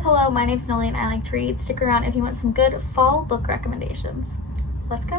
Massive hello, my name's Nolly and I like to read. Stick around if you want some good fall book recommendations. Let's go.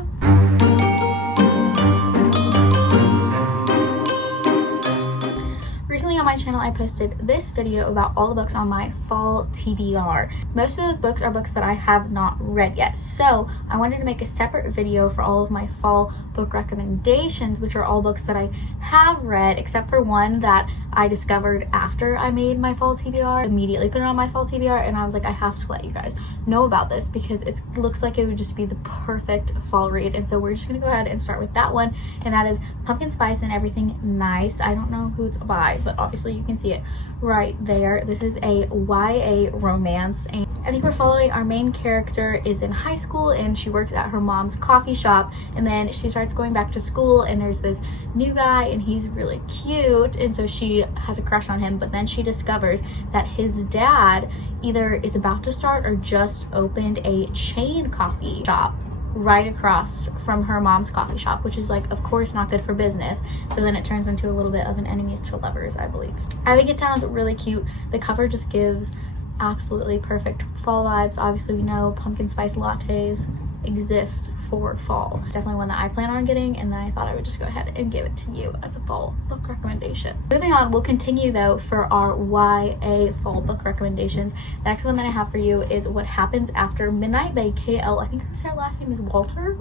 Recently on my channel I posted this video about all the books on my fall TBR. Most of those books are books that I have not read yet, so I wanted to make a separate video for all of my fall book recommendations, which are all books that I have read except for one that I discovered after I made my fall TBR. Immediately put it on my fall TBR and I was like, I have to let you guys know about this because it looks like it would just be the perfect fall read. And so we're just gonna go ahead and start with that one, and that is Pumpkin Spice and Everything Nice. I don't know who it's by, but obviously you can see it right there. This is a YA romance, and I think we're following our main character is in high school and she works at her mom's coffee shop, and then she starts going back to school and there's this new guy and he's really cute, and so she has a crush on him, but then she discovers that his dad either is about to start or just opened a chain coffee shop right across from her mom's coffee shop, which is like of course not good for business. So then it turns into a little bit of an enemies to lovers, I believe. I think it sounds really cute. The cover just gives absolutely perfect fall vibes. Obviously we know pumpkin spice lattes exist for fall. It's definitely one that I plan on getting, and then I thought I would just go ahead and give it to you as a fall book recommendation. Moving on, we'll continue though for our YA fall book recommendations. The next one that I have for you is What Happens After Midnight by KL. I think her last name is Walter?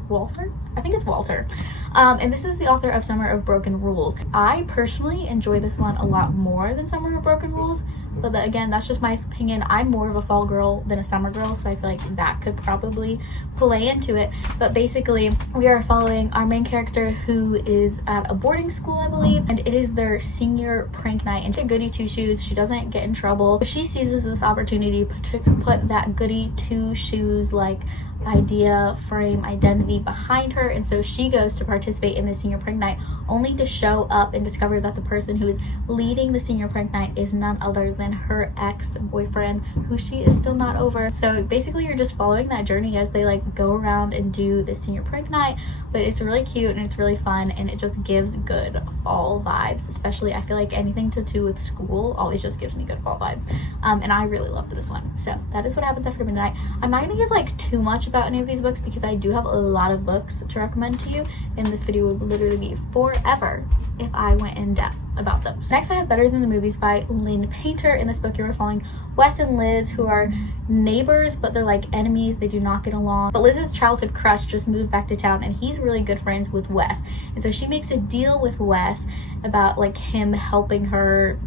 I think it's Walter. And this is the author of Summer of Broken Rules. I personally enjoy this one a lot more than Summer of Broken Rules, but again, that's just my opinion. I'm more of a fall girl than a summer girl, so I feel like that could probably play into it. But basically, we are following our main character who is at a boarding school, I believe, and it is their senior prank night, and she's a goody two-shoes. She doesn't get in trouble. She seizes this opportunity to put that goody two-shoes like idea, frame, identity behind her, and so she goes to participate in the senior prank night only to show up and discover that the person who is leading the senior prank night is none other than her ex-boyfriend, who she is still not over. So basically you're just following that journey as they like go around and do the senior prank night, but it's really cute and it's really fun and it just gives good fall vibes. Especially I feel like anything to do with school always just gives me good fall vibes, and I really loved this one. So that is What Happens After Midnight. I'm not gonna give like too much about any of these books because I do have a lot of books to recommend to you, and this video would literally be forever if I went in depth about those. Next I have Better Than the Movies by Lynn Painter. In this book you are following Wes and Liz, who are neighbors but they're like enemies. They do not get along, but Liz's childhood crush just moved back to town and he's really good friends with Wes, and so she makes a deal with Wes about like him helping her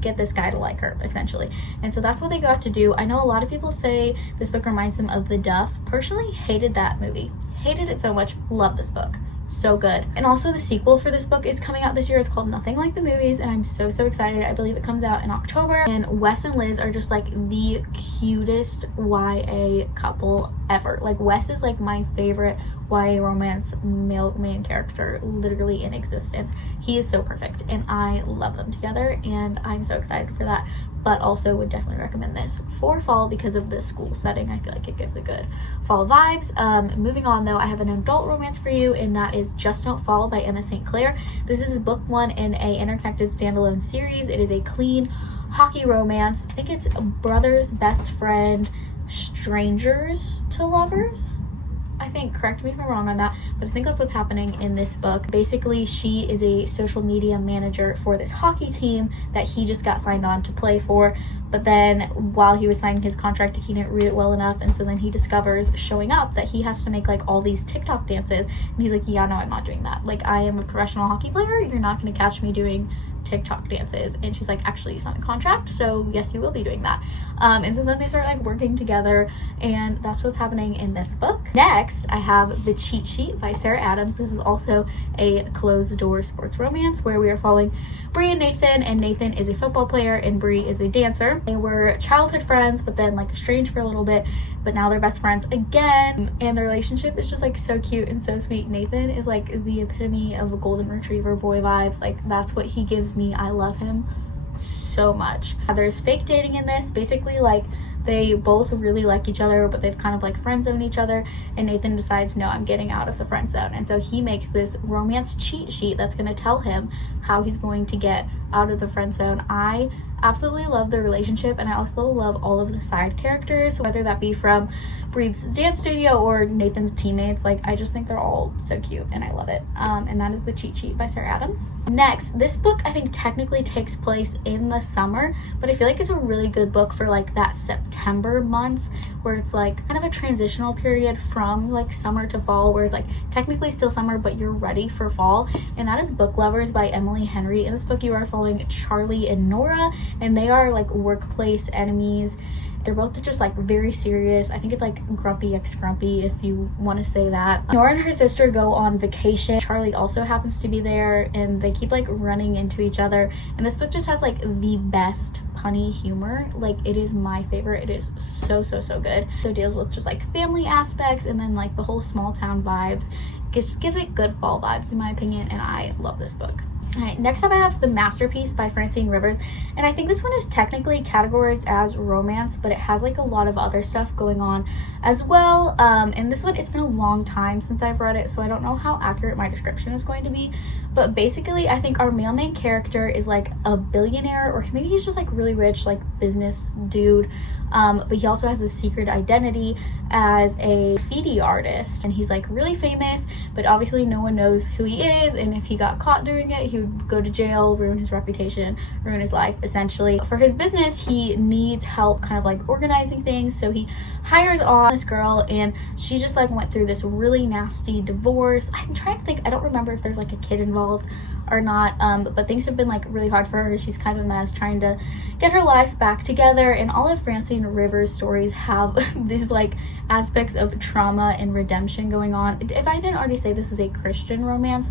get this guy to like her, essentially. And so that's what they go out to do. I know a lot of people say this book reminds them of The Duff. Personally, hated that movie. Hated it so much. Love this book. So good. And also the sequel for this book is coming out this year. It's called Nothing Like the Movies, and I'm so excited. I believe it comes out in October, and Wes and Liz are just like the cutest YA couple ever. Like Wes is like my favorite YA romance male main character literally in existence. He is so perfect and I love them together, and I'm so excited for that, but also would definitely recommend this for fall because of the school setting. I feel like it gives a good fall vibes. Moving on though, I have an adult romance for you, and that is Just Don't Fall by Emma St. Clair. This is book one in a interconnected standalone series. It is a clean hockey romance. I think it's brothers, best friend, strangers to lovers. I think, correct me if I'm wrong on that, but I think that's what's happening in this book. Basically, she is a social media manager for this hockey team that he just got signed on to play for, but then while he was signing his contract, he didn't read it well enough, and so then he discovers showing up that he has to make like all these TikTok dances, and he's like, yeah, no, I'm not doing that. Like, I am a professional hockey player. You're not going to catch me doing TikTok dances. And she's like, actually, you signed a contract, so yes, you will be doing that. And so then they start like working together, and that's what's happening in this book. Next, I have The Cheat Sheet by Sarah Adams. This is also a closed door sports romance where we are following Bree and Nathan is a football player and Bree is a dancer. They were childhood friends, but then like estranged for a little bit, but now they're best friends again, and their relationship is just like so cute and so sweet. Nathan is like the epitome of a golden retriever boy vibes. Like, that's what he gives me. I love him so much. There's fake dating in this. Basically, like, they both really like each other, but they've kind of like friend zoned each other, and Nathan decides, no, I'm getting out of the friend zone, and so he makes this romance cheat sheet that's going to tell him how he's going to get out of the friend zone. I absolutely love their relationship, and I also love all of the side characters, whether that be from Breed's dance studio or Nathan's teammates. Like, I just think they're all so cute and I love it. And that is The Cheat Sheet by Sarah Adams. Next, this book I think technically takes place in the summer, but I feel like it's a really good book for like that September months where it's like kind of a transitional period from like summer to fall, where it's like technically still summer but you're ready for fall, and that is Book Lovers by Emily Henry. In this book you are following Charlie and Nora, and they are like workplace enemies. They're both just like very serious. I think it's like grumpy x grumpy, if you want to say that. Nora and her sister go on vacation. Charlie also happens to be there, and they keep like running into each other. And this book just has like the best punny humor. Like, it is my favorite. It is so good. So it deals with just like family aspects and then like the whole small town vibes. It just gives it good fall vibes in my opinion, and I love this book. Alright, next up I have The Masterpiece by Francine Rivers, and I think this one is technically categorized as romance, but it has like a lot of other stuff going on as well. And this one, it's been a long time since I've read it, so I don't know how accurate my description is going to be, but basically I think our male main character is like a billionaire, or maybe he's just like really rich, like business dude, but he also has a secret identity as a graffiti artist, and he's like really famous, but obviously no one knows who he is, and if he got caught doing it, he would go to jail, ruin his reputation, ruin his life essentially. For his business, he needs help kind of like organizing things, so he hires on this girl, and she just like went through this really nasty divorce. I'm trying to think, I don't remember if there's like a kid involved or not, but things have been like really hard for her. She's kind of a mess trying to get her life back together, and all of Francine Rivers' stories have these like aspects of trauma and redemption going on. If I didn't already say, this is a Christian romance,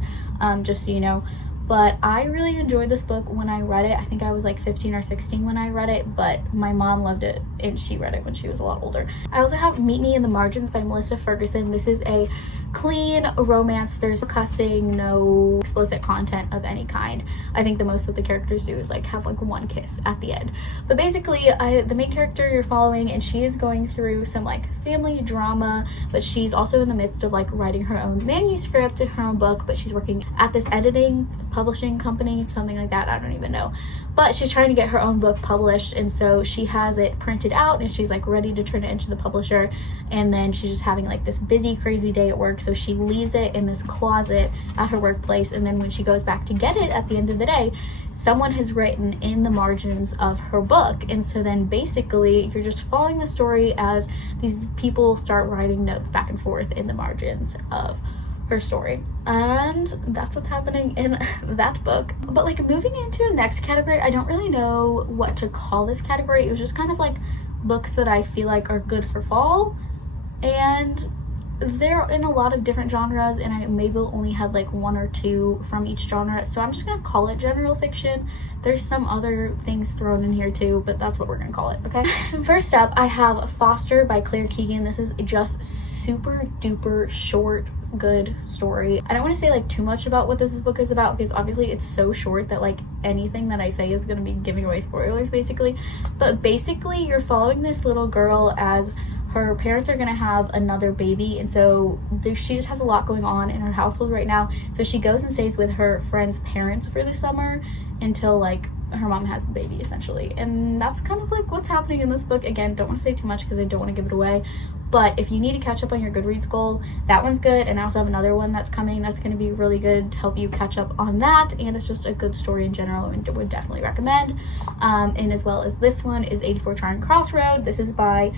just so you know. But I really enjoyed this book when I read it. I think I was like 15 or 16 when I read it, but my mom loved it and she read it when she was a lot older. I also have Meet Me in the Margins by Melissa Ferguson. This is a clean romance. There's no cussing, no explicit content of any kind. I think the most that the characters do is like have like one kiss at the end. But basically, the main character you're following, and she is going through some like family drama, but she's also in the midst of like writing her own manuscript in her own book, but she's working at this editing publishing company, something like that, I don't even know, but she's trying to get her own book published, and so she has it printed out and she's like ready to turn it into the publisher, and then she's just having like this busy crazy day at work, so she leaves it in this closet at her workplace, and then when she goes back to get it at the end of the day, someone has written in the margins of her book, and so then basically you're just following the story as these people start writing notes back and forth in the margins of her story, and that's what's happening in that book. But like, moving into the next category, I don't really know what to call this category. It was just kind of like books that I feel like are good for fall, and they're in a lot of different genres, and I maybe only had like one or two from each genre, so I'm just gonna call it general fiction. There's some other things thrown in here too, but that's what we're gonna call it, okay? First up, I have Foster by Claire Keegan. This is just super duper short, good story. I don't want to say like too much about what this book is about, because obviously it's so short that like anything that I say is going to be giving away spoilers basically. But basically you're following this little girl as her parents are going to have another baby, and so she just has a lot going on in her household right now, so she goes and stays with her friend's parents for the summer until like her mom has the baby essentially. And that's kind of like what's happening in this book. Again, don't want to say too much because I don't want to give it away, but if you need to catch up on your Goodreads goal, that one's good. And I also have another one that's coming that's going to be really good to help you catch up on that, and it's just a good story in general and would definitely recommend. And as well as this one is 84 Charing Cross Road. This is by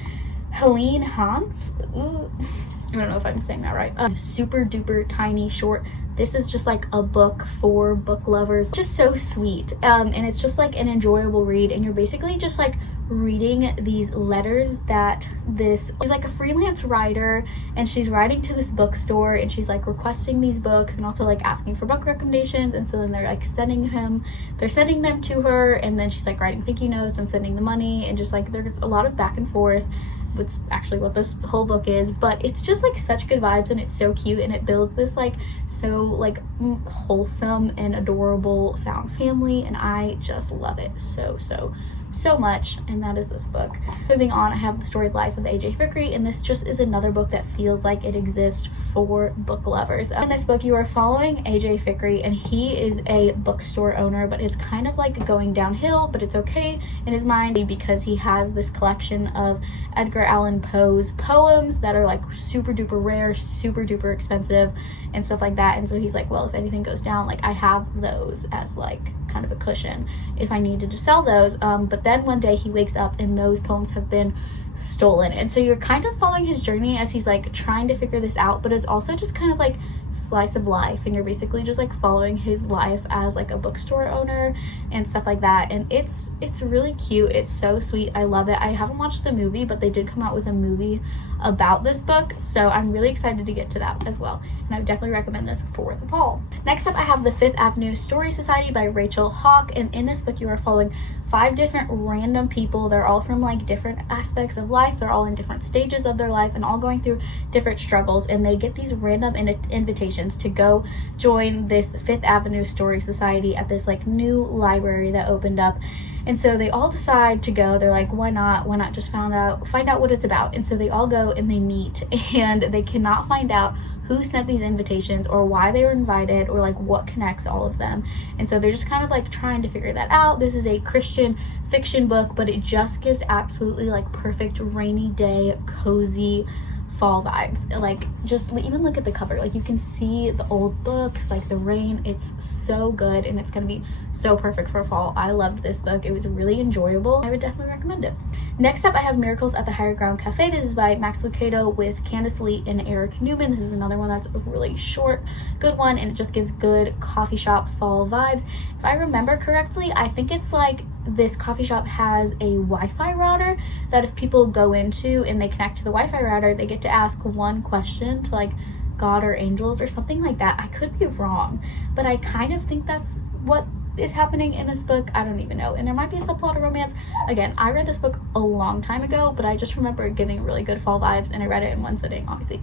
Helene Hanf. I don't know if I'm saying that right. Super duper tiny short. This is just like a book for book lovers. Just so sweet, and it's just like an enjoyable read, and you're basically just like reading these letters that she's like a freelance writer, and she's writing to this bookstore, and she's like requesting these books and also like asking for book recommendations, and so then they're sending them to her, and then she's like writing thank you notes and sending the money, and just like there's a lot of back and forth. It's actually what this whole book is, but it's just like such good vibes, and it's so cute, and it builds this like so like wholesome and adorable found family, and I just love it so so much, and that is this book. Moving on, I have The Storied Life of A.J. Fikry, and this just is another book that feels like it exists for book lovers. In this book, you are following A.J. Fikry, and he is a bookstore owner, but it's kind of like going downhill, but it's okay in his mind because he has this collection of Edgar Allan Poe's poems that are like super duper rare, super duper expensive, and stuff like that. And so he's like, well, if anything goes down, like I have those as like kind of a cushion if I needed to sell those. But then one day he wakes up and those poems have been stolen, and so you're kind of following his journey as he's like trying to figure this out, but it's also just kind of like slice of life, and you're basically just like following his life as like a bookstore owner and stuff like that. And it's really cute, it's so sweet, I love it. I haven't watched the movie, but they did come out with a movie about this book, so I'm really excited to get to that as well, and I would definitely recommend this for the fall. Next up, I have The Fifth Avenue Story Society by Rachel Hawk, and in this book you are following 5 different random people. They're all from like different aspects of life, they're all in different stages of their life and all going through different struggles, and they get these random invitations to go join this Fifth Avenue Story Society at this like new library that opened up. And so they all decide to go. They're like, why not just find out what it's about. And so they all go and they meet, and they cannot find out who sent these invitations or why they were invited or like what connects all of them. And so they're just kind of like trying to figure that out. This is a Christian fiction book, but it just gives absolutely like perfect rainy day cozy fall vibes. Like, just even look at the cover, like you can see the old books, like the rain. It's so good, and it's gonna be so perfect for fall. I loved this book, it was really enjoyable. I would definitely recommend it. Next up, I have Miracles at the Higher Ground Cafe. This is by Max Lucado with Candace Lee and Eric Newman. This is another one that's a really short, good one, and it just gives good coffee shop fall vibes. If I remember correctly, I think it's like this coffee shop has a Wi-Fi router that if people go into and they connect to the Wi-Fi router, they get to ask one question to like God or angels or something like that. I could be wrong, but I kind of think that's what is happening in this book. I don't even know, and there might be a subplot of romance. Again, I read this book a long time ago, but I just remember it giving really good fall vibes, and I read it in one sitting. Obviously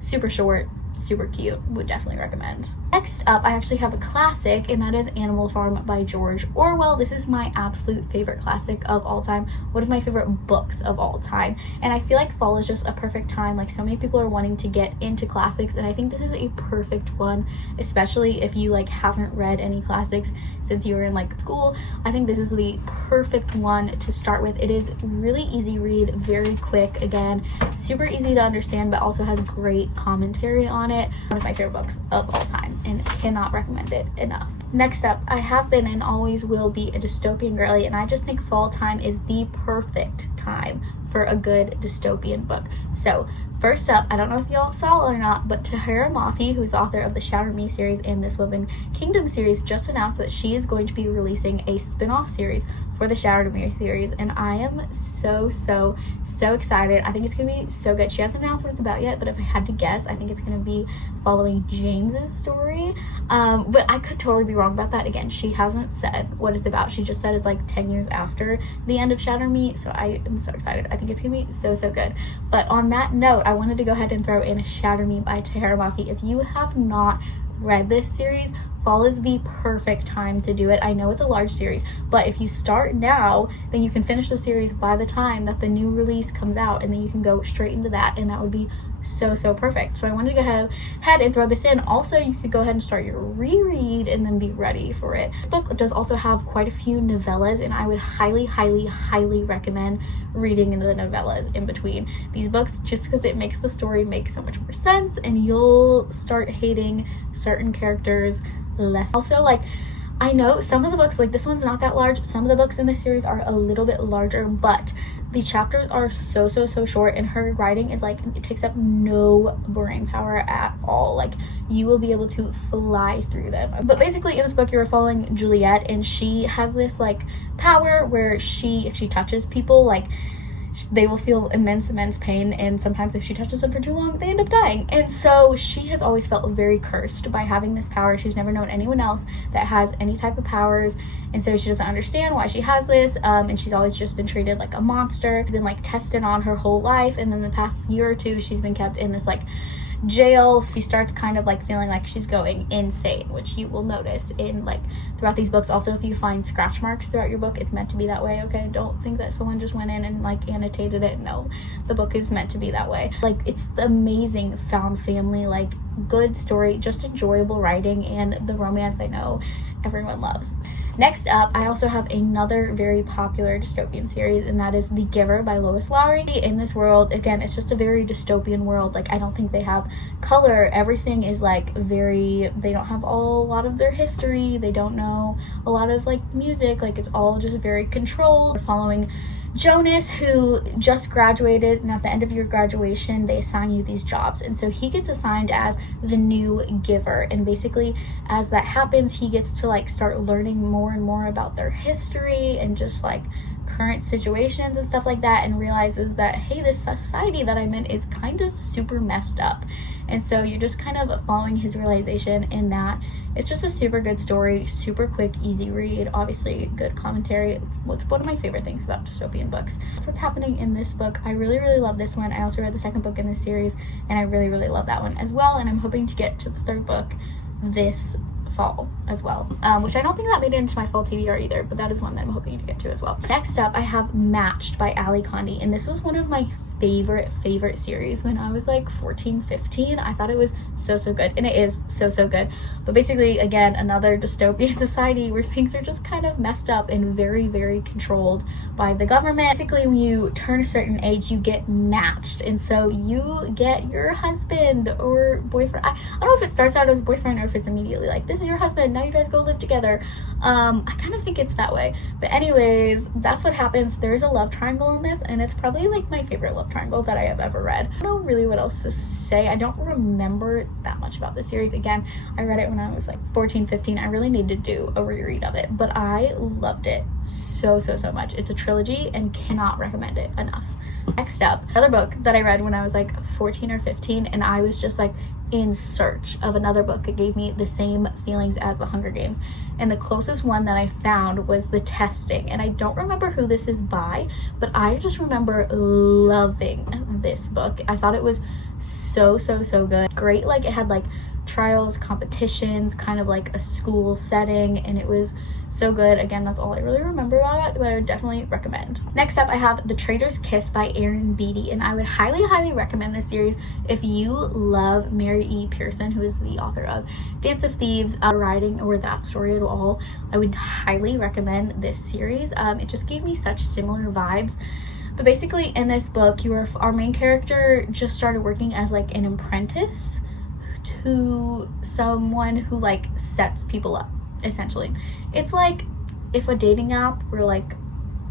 super short, super cute, would definitely recommend. Next up, I actually have a classic, and that is Animal Farm by George Orwell. This is my absolute favorite classic of all time, one of my favorite books of all time, and I feel like fall is just a perfect time. Like, so many people are wanting to get into classics, and I think this is a perfect one, especially if you like haven't read any classics since you were in like school. I think this is the perfect one to start with. It is really easy read, very quick, again super easy to understand, but also has great commentary on it. One of my favorite books of all time, and cannot recommend it enough. Next up, I have been and always will be a dystopian girly, and I just think fall time is the perfect time for a good dystopian book. So first up, I don't know if y'all saw or not, but Tahira Mafi, who's the author of the Shatter Me series and This Woman Kingdom series, just announced that she is going to be releasing a spin-off series for the Shatter Me series, and I am so excited. I think it's gonna be so good. She hasn't announced what it's about yet, but if I had to guess, I think it's gonna be following James's story, but I could totally be wrong about that. Again, she hasn't said what it's about. She just said it's like 10 years after the end of Shatter Me, so I am so excited. I think it's gonna be so good. But on that note, I wanted to go ahead and throw in Shatter Me by Tahira Mafi. If you have not read this series, fall is the perfect time to do it. I know it's a large series, but if you start now, then you can finish the series by the time that the new release comes out, and then you can go straight into that, and that would be so perfect. So I wanted to go ahead and throw this in. Also, you could go ahead and start your reread and then be ready for it. This book does also have quite a few novellas, and I would highly recommend reading into the novellas in between these books, just because it makes the story make so much more sense, and you'll start hating certain characters less. Also, like, I know some of the books, like this one's not that large, some of the books in this series are a little bit larger, but the chapters are so short, and her writing is like, it takes up no brain power at all. Like, you will be able to fly through them. But basically in this book, you're following Juliet, and she has this like power where if she touches people, like they will feel immense pain, and sometimes if she touches them for too long, they end up dying. And so she has always felt very cursed by having this power. She's never known anyone else that has any type of powers, and so she doesn't understand why she has this, and she's always just been treated like a monster. She's been like tested on her whole life, and then the past year or two she's been kept in this like jail. She starts kind of like feeling like she's going insane, which you will notice in like throughout these books. Also, if you find scratch marks throughout your book, it's meant to be that way, okay? Don't think that someone just went in and like annotated it. No, the book is meant to be that way. Like, it's the amazing found family, like good story, just enjoyable writing, and the romance I know everyone loves. Next up, I also have another very popular dystopian series, and that is The Giver by Lois Lowry. In this world, again, it's just a very dystopian world. Like, I don't think they have color. Everything is like very, they don't have a lot of their history. They don't know a lot of like music. Like, it's all just very controlled. We're following Jonas, who just graduated, and at the end of your graduation they assign you these jobs, and so he gets assigned as the new giver. And basically, as that happens, he gets to like start learning more and more about their history and just like current situations and stuff like that, and realizes that, hey, this society that I'm in is kind of super messed up. And so you're just kind of following his realization in that. It's just a super good story, super quick, easy read, obviously good commentary. What's one of my favorite things about dystopian books. That's what's happening in this book. I really, really love this one. I also read the second book in this series, and I really, really love that one as well. And I'm hoping to get to the third book this fall as well, which I don't think that made it into my fall TBR either, but that is one that I'm hoping to get to as well. Next up, I have Matched by Ali Condi, and this was one of my favorite series when I was like 14, 15. I thought it was so good, and it is so good. But basically, again, another dystopian society where things are just kind of messed up and very controlled by the government. Basically, when you turn a certain age, you get matched, and so you get your husband or boyfriend. I don't know if it starts out as boyfriend or if it's immediately like, this is your husband, now you guys go live together. I kind of think it's that way, but anyways, that's what happens. There is a love triangle in this, and it's probably like my favorite love triangle that I have ever read. I don't know really what else to say. I don't remember that much about this series. Again, I read it when I was like 14, 15. I really need to do a reread of it, but I loved it so much. It's a trilogy and cannot recommend it enough. Next up, another book that I read when I was like 14 or 15, and I was just like in search of another book that gave me the same feelings as The Hunger Games. And the closest one that I found was The Testing, and I don't remember who this is by, but I just remember loving this book. I thought it was so good. Great, like it had like trials, competitions, kind of like a school setting, and it was so good. Again, that's all I really remember about it, but I would definitely recommend. Next up, I have The Traitor's Kiss by Erin Beatty, and I would highly recommend this series if you love Mary E. Pearson, who is the author of Dance of Thieves, writing, or that story at all. I would highly recommend this series. It just gave me such similar vibes. But basically, in this book, our main character just started working as like an apprentice to someone who like sets people up, essentially. It's like if a dating app were like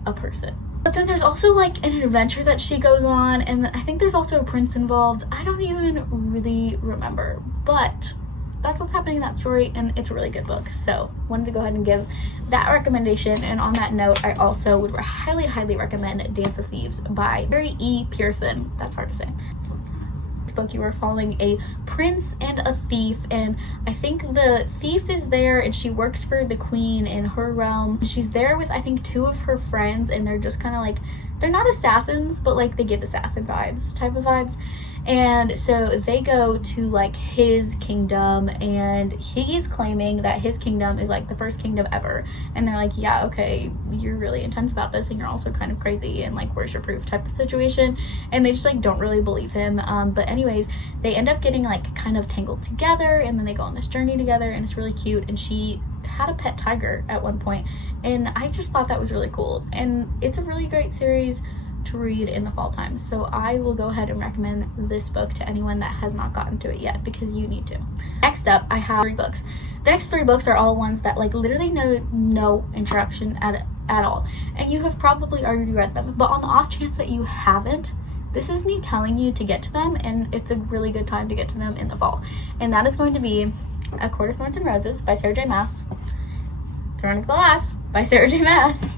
a person. But then there's also like an adventure that she goes on, and I think there's also a prince involved. I don't even really remember, but that's what's happening in that story, and it's a really good book. So wanted to go ahead and give that recommendation. And on that note, I also would highly recommend Dance of Thieves by Mary E. Pearson. That's hard to say. Book, you are following a prince and a thief, and I think the thief is there and she works for the queen in her realm. She's there with I think two of her friends, and they're just kind of like, they're not assassins, but like they give assassin vibes, type of vibes. And so they go to like his kingdom, and he's claiming that his kingdom is like the first kingdom ever, and they're like, yeah, okay, you're really intense about this, and you're also kind of crazy, and like, where's your proof type of situation. And they just like don't really believe him. But anyways, they end up getting like kind of tangled together, and then they go on this journey together, and it's really cute. And she had a pet tiger at one point, and I just thought that was really cool, and it's a really great series to read in the fall time. So I will go ahead and recommend this book to anyone that has not gotten to it yet, because you need to. Next up, I have 3 books. The next 3 books are all ones that like literally no introduction at all, and you have probably already read them, but on the off chance that you haven't, this is me telling you to get to them, and it's a really good time to get to them in the fall. And that is going to be A Court of Thorns and Roses by Sarah J. Maas, Throne of Glass by Sarah J. Maas,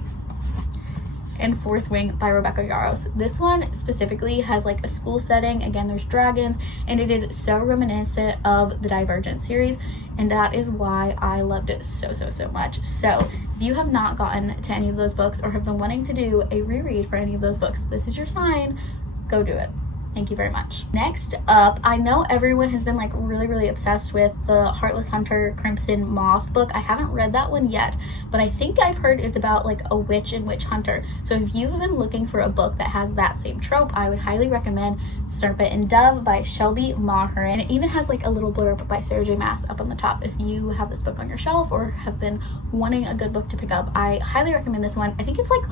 and Fourth Wing by Rebecca Yarros. This one specifically has like a school setting. Again, there's dragons, and it is so reminiscent of the Divergent series, and that is why I loved it so much. So if you have not gotten to any of those books or have been wanting to do a reread for any of those books, this is your sign. Go do it. Thank you very much. Next up, I know everyone has been like really obsessed with the Heartless Hunter Crimson Moth book. I haven't read that one yet, but I think I've heard it's about like a witch and witch hunter. So if you've been looking for a book that has that same trope, I would highly recommend Serpent and Dove by Shelby Maher. And it even has like a little blurb by Sarah J Maas up on the top. If you have this book on your shelf or have been wanting a good book to pick up, I highly recommend this one. I think it's like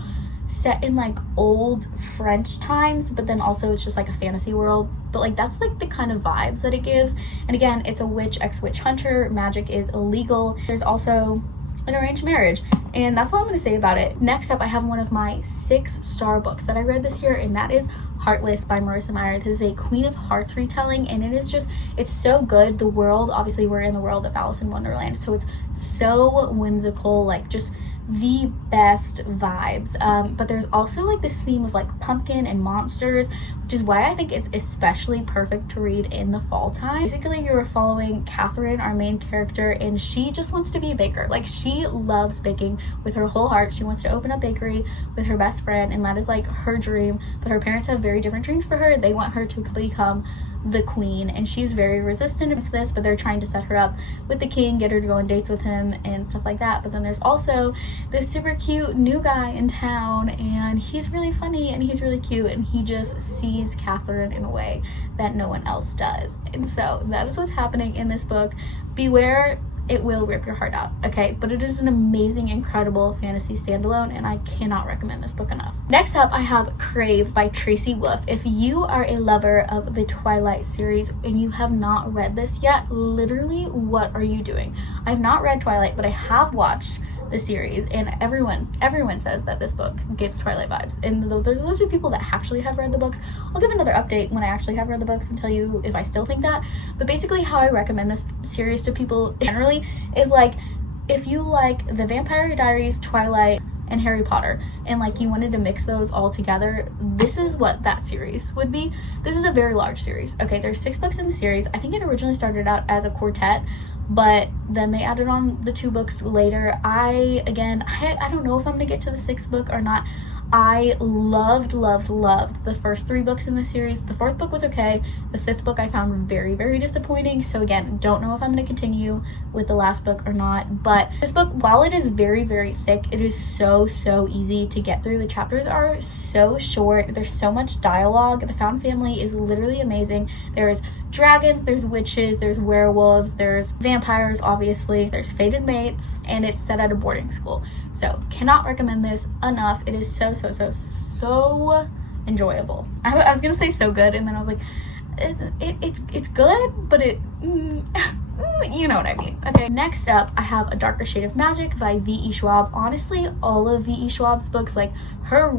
set in like old French times, but then also it's just like a fantasy world, but like that's like the kind of vibes that it gives. And again, it's a witch ex-witch hunter. Magic is illegal. There's also an arranged marriage, and that's all I'm going to say about it. Next up, I have one of my 6-star books that I read this year, and that is Heartless by Marissa Meyer. This is a Queen of Hearts retelling, and it is just, it's so good. The world, obviously we're in the world of Alice in Wonderland, so it's so whimsical, like just the best vibes. But there's also like this theme of like pumpkin and monsters, which is why I think it's especially perfect to read in the fall time. Basically, you're following Catherine, our main character, and she just wants to be a baker. Like, she loves baking with her whole heart. She wants to open a bakery with her best friend, and that is like her dream. But her parents have very different dreams for her. They want her to become the queen, and she's very resistant to this, but they're trying to set her up with the king, get her to go on dates with him and stuff like that. But then there's also this super cute new guy in town, and he's really funny and he's really cute, and he just sees Catherine in a way that no one else does. And so that is what's happening in this book. Beware, it will rip your heart out, okay? But it is an amazing, incredible fantasy standalone, and I cannot recommend this book enough. Next up, I have Crave by Tracy Wolff. If you are a lover of the Twilight series and you have not read this yet, literally, what are you doing? I have not read Twilight, but I have watched the series, and everyone says that this book gives Twilight vibes. And those are people that actually have read the books. I'll give another update when I actually have read the books and tell you if I still think that. But basically, how I recommend this series to people generally is like, if you like the Vampire Diaries, Twilight, and Harry Potter, and like you wanted to mix those all together, this is what that series would be. This is a very large series. Okay, there's 6 books in the series. I think it originally started out as a quartet, but then they added on the 2 books later. I don't know if I'm gonna get to the 6th book or not. I loved the first 3 books in the series. The 4th book was okay. The 5th book I found very disappointing. So again, don't know if I'm going to continue with the last book or not. But this book, while it is very thick, it is so easy to get through. The chapters are so short. There's so much dialogue. The found family is literally amazing. There's dragons, there's witches, there's werewolves, there's vampires, obviously, there's fated mates, and it's set at a boarding school. So cannot recommend this enough. It is so enjoyable. I was gonna say so good, and then I was like, it's good, but you know what I mean. Okay, next up, I have A Darker Shade of Magic by V.E. Schwab. Honestly, all of V.E. Schwab's books, like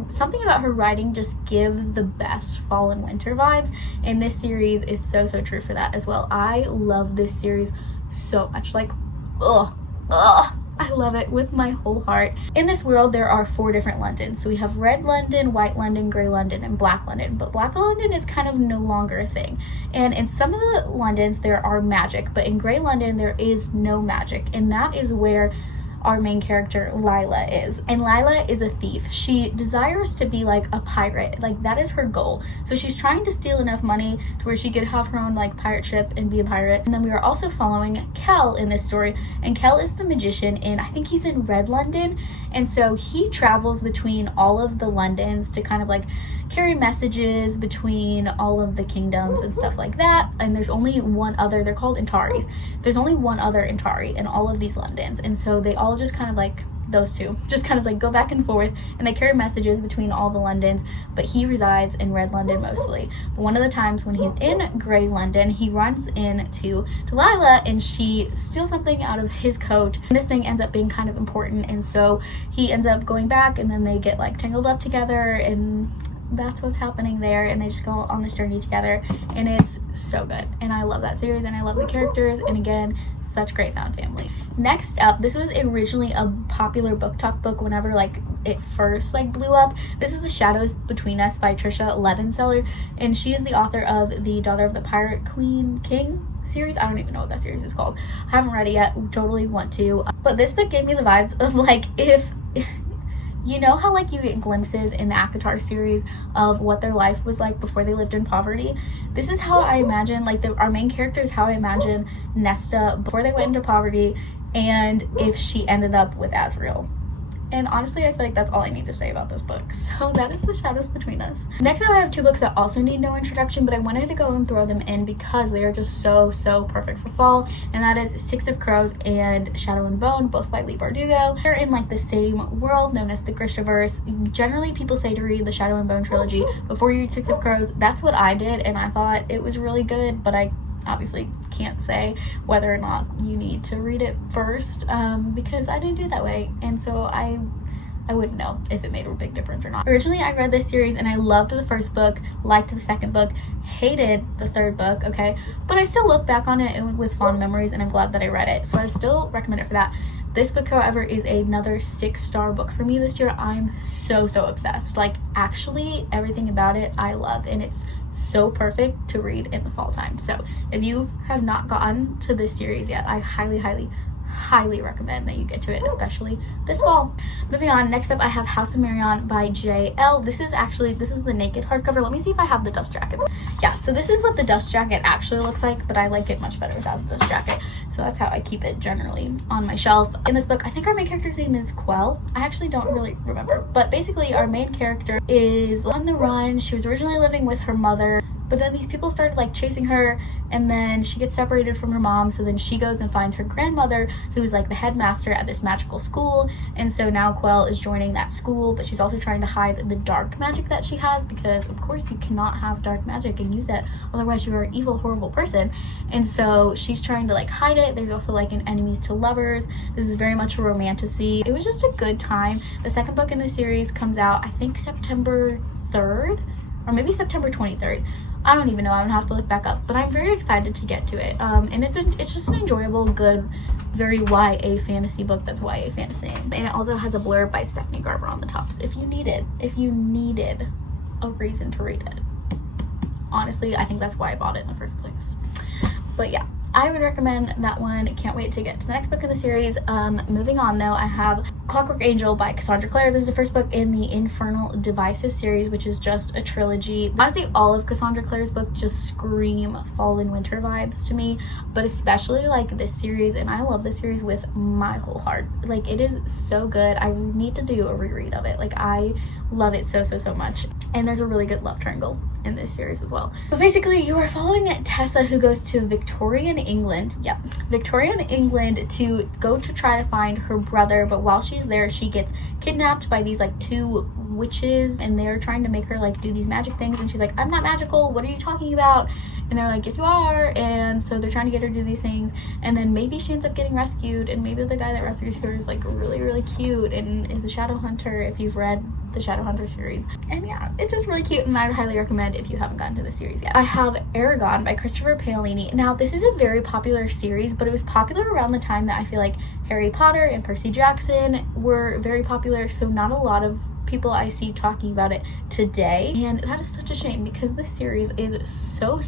something about her writing just gives the best fall and winter vibes, and this series is so true for that as well. I love this series so much. Like, I love it with my whole heart. In this world, there are 4 different Londons. So we have Red London, White London, Grey London, and Black London. But Black London is kind of no longer a thing. And in some of the Londons, there are magic. But in Grey London, there is no magic. And that is where our main character Lila is. And Lila is a thief. She desires to be like a pirate. Like, that is her goal. So she's trying to steal enough money to where she could have her own like pirate ship and be a pirate. And then we are also following Kel in this story. And Kel is the magician, and I think he's in Red London. And so he travels between all of the Londons to kind of like carry messages between all of the kingdoms and stuff like that. And there's only one other, they're called Antares. There's only one other Antari in all of these Londons. And so they all just kind of like, those two just kind of like go back and forth, and they carry messages between all the Londons, but he resides in Red London mostly. But one of the times when he's in Grey London, he runs into Delilah, and she steals something out of his coat, and this thing ends up being kind of important, and so he ends up going back, and then they get like tangled up together, and that's what's happening there, and they just go on this journey together, and it's so good. And I love that series, and I love the characters, and again, such great found family. Next up, this was originally a popular book talk book whenever like it first like blew up. This is The Shadows Between Us by Trisha Levenseller, and she is the author of the Daughter of the Pirate Queen King series. I don't even know what that series is called. I haven't read it yet, totally want to. But this book gave me the vibes of like, You know how like you get glimpses in the ACOTAR series of what their life was like before they lived in poverty? This is how I imagine, like, our main character is how I imagine Nesta before they went into poverty, and if she ended up with Azriel. And honestly, I feel like that's all I need to say about this book. So that is The Shadows Between Us. Next up, I have two books that also need no introduction, but I wanted to go and throw them in because they are just so perfect for fall. And that is Six of Crows and Shadow and Bone, both by Leigh Bardugo. They're in like the same world known as the Grishaverse. Generally, people say to read the Shadow and Bone trilogy before you read Six of Crows. That's what I did, and I thought it was really good, but I obviously can't say whether or not you need to read it first, because I didn't do it that way, and so I wouldn't know if it made a big difference or not. Originally, I read this series and I loved the first book, liked the second book, hated the third book, okay, but I still look back on it with fond memories, and I'm glad that I read it, so I'd still recommend it for that. This book, however, is another 6-star book for me this year. I'm so obsessed. Like, actually, everything about it I love, and it's so perfect to read in the fall time. So if you have not gotten to this series yet, I highly recommend that you get to it, especially this fall. Moving on, next up I have House of Marion by J.L. This is the naked hardcover. Let me see if I have the dust jacket. Yeah, so this is what the dust jacket actually looks like, but I like it much better without the dust jacket. So that's how I keep it generally on my shelf. In this book, I think our main character's name is Quell. I actually don't really remember, but basically our main character is on the run. She was originally living with her mother, but then these people started like chasing her, and then she gets separated from her mom, so then she goes and finds her grandmother, who's like the headmaster at this magical school. And so now Quell is joining that school, but she's also trying to hide the dark magic that she has, because of course you cannot have dark magic and use that, otherwise you are an evil, horrible person. And so she's trying to like hide it. There's also like an enemies to lovers. This is very much a romantasy. It was just a good time. The second book in the series comes out, I think, September 3rd or maybe September 23rd. I don't even know, I'm gonna have to look back up, but I'm very excited to get to it. And it's just an enjoyable, good, very YA fantasy book that's YA fantasy. And it also has a blurb by Stephanie Garber on the top, if you needed a reason to read it. Honestly, I think that's why I bought it in the first place. But yeah, I would recommend that one. Can't wait to get to the next book in the series. Moving on though, I have Clockwork Angel by Cassandra Clare. This is the first book in the Infernal Devices series, which is just a trilogy. Honestly, all of Cassandra Clare's books just scream fall and winter vibes to me, but especially like this series, and I love this series with my whole heart. Like, it is so good. I need to do a reread of it. Like, I love it so much. And there's a really good love triangle in this series as well. But basically, you are following Tessa, who goes to Victorian England to go to try to find her brother, but while she's there, she gets kidnapped by these like 2 witches, and they're trying to make her like do these magic things, and she's like, I'm not magical, what are you talking about? And they're like, yes you are. And so they're trying to get her to do these things, and then maybe she ends up getting rescued, and maybe the guy that rescues her is like really cute and is a shadow hunter, if you've read the Shadowhunter series. And yeah, it's just really cute, and I would highly recommend if you haven't gotten to the series yet. I have Aragon by Christopher Paolini. Now, this is a very popular series, but it was popular around the time that I feel like Harry Potter and Percy Jackson were very popular, so not a lot of people I see talking about it today, and that is such a shame because this series is so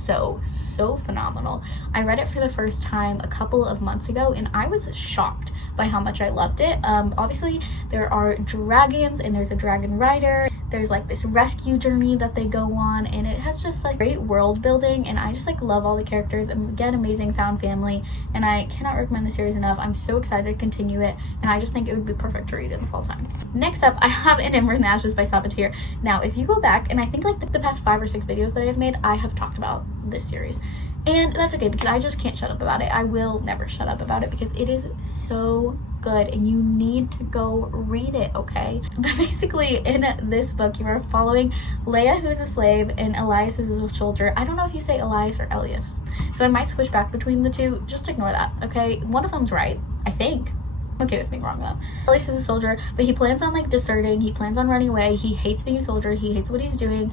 phenomenal. I read it for the first time a couple of months ago, and I was shocked by how much I loved it. Obviously there are dragons, and there's a dragon rider, there's like this rescue journey that they go on, and it has just like great world building, and I just like love all the characters, and again, amazing found family, and I cannot recommend the series enough. I'm so excited to continue it, and I just think it would be perfect to read in the fall time. Next up, I have An Ember in the Ashes by Sabatir. Now, if you go back, and I think like the past 5 or 6 videos that I have made, I have talked about this series. And that's okay, because I just can't shut up about it. I will never shut up about it because it is so good, and you need to go read it, okay? But basically, in this book, you are following Leia, who is a slave, and Elias is a soldier. I don't know if you say Elias or Elias, so I might switch back between the two. Just ignore that, okay? One of them's right, I think. Okay with being wrong though. Elias is a soldier, but he plans on like deserting. He plans on running away. He hates being a soldier. He hates what he's doing,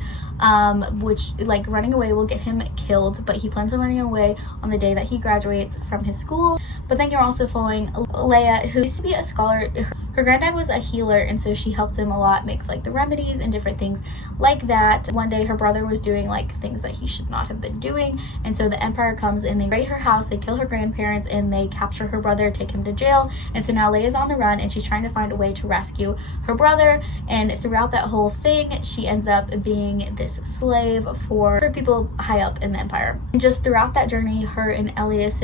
which like running away will get him killed, but he plans on running away on the day that he graduates from his school. But then you're also following Leia, who used to be a scholar. Her granddad was a healer, and so she helped him a lot make like the remedies and different things like that. One day her brother was doing like things that he should not have been doing, and so the Empire comes and they raid her house, they kill her grandparents, and they capture her brother, take him to jail. And so now Leia's on the run and she's trying to find a way to rescue her brother, and throughout that whole thing she ends up being this slave for people high up in the Empire. And just throughout that journey, her and Elias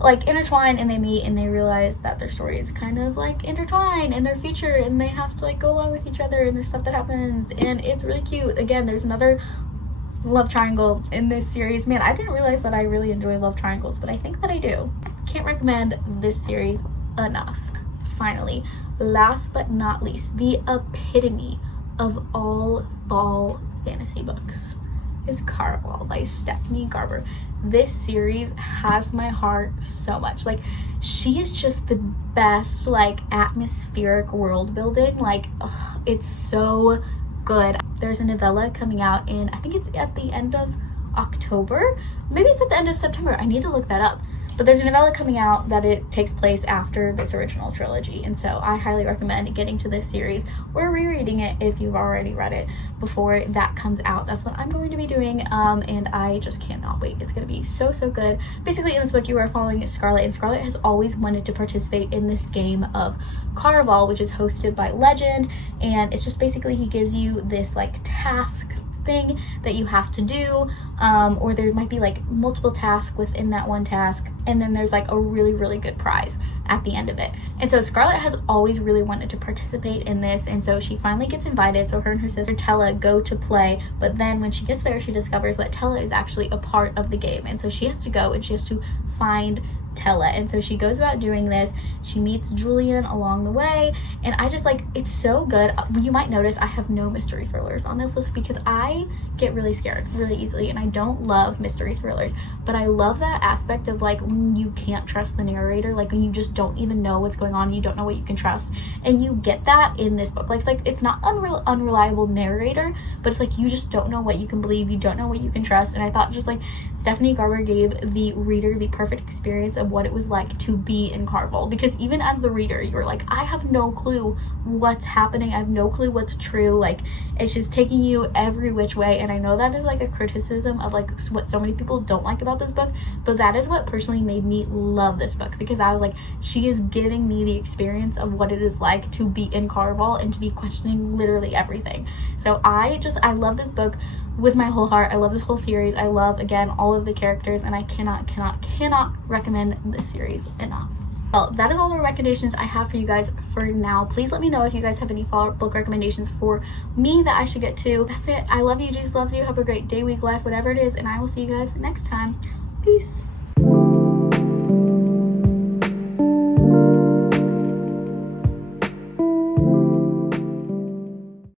like intertwine, and they meet and they realize that their story is kind of like intertwined in their future, and they have to like go along with each other, and there's stuff that happens, and it's really cute. Again, there's another love triangle in this series. Man, I didn't realize that I really enjoy love triangles, but I think that I do. Can't recommend this series enough. Finally, last but not least, the epitome of all fall fantasy books is Caraval by Stephanie Garber. This series has my heart so much. Like, she is just the best like atmospheric world building. Like, ugh, it's so good. There's a novella coming out in, I think it's at the end of October, maybe it's at the end of September, I need to look that up. But there's a novella coming out that it takes place after this original trilogy, and so I highly recommend getting to this series or rereading it if you've already read it before that comes out. That's what I'm going to be doing, and I just cannot wait. It's going to be so good. Basically, in this book you are following Scarlet, and Scarlet has always wanted to participate in this game of Caraval, which is hosted by Legend, and it's just basically he gives you this like task thing that you have to do, or there might be like multiple tasks within that one task, and then there's like a really good prize at the end of it. And so Scarlet has always really wanted to participate in this, and so she finally gets invited. So her and her sister Tella go to play, but then when she gets there she discovers that Tella is actually a part of the game, and so she has to go and she has to find Tella. And so she goes about doing this. She meets Julian along the way, and I just like, it's so good. You might notice I have no mystery thrillers on this list because I get really scared really easily, and I don't love mystery thrillers, but I love that aspect of like when you can't trust the narrator, like when you just don't even know what's going on, you don't know what you can trust, and you get that in this book. Like it's not unreliable narrator, but it's like you just don't know what you can believe, you don't know what you can trust. And I thought just like Stephanie Garber gave the reader the perfect experience of what it was like to be in Caraval, because even as the reader you're like, I have no clue what's happening, I have no clue what's true. Like, it's just taking you every which way. And I know that is like a criticism of like what so many people don't like about this book, but that is what personally made me love this book, because I was like, she is giving me the experience of what it is like to be in Caraval and to be questioning literally everything. So I love this book with my whole heart. I love this whole series. I love, again, all of the characters, and I cannot recommend this series enough. Well, that is all the recommendations I have for you guys for now. Please let me know if you guys have any fall book recommendations for me that I should get to. That's it. I love you. Jesus loves you. Have a great day, week, life, whatever it is, and I will see you guys next time. Peace.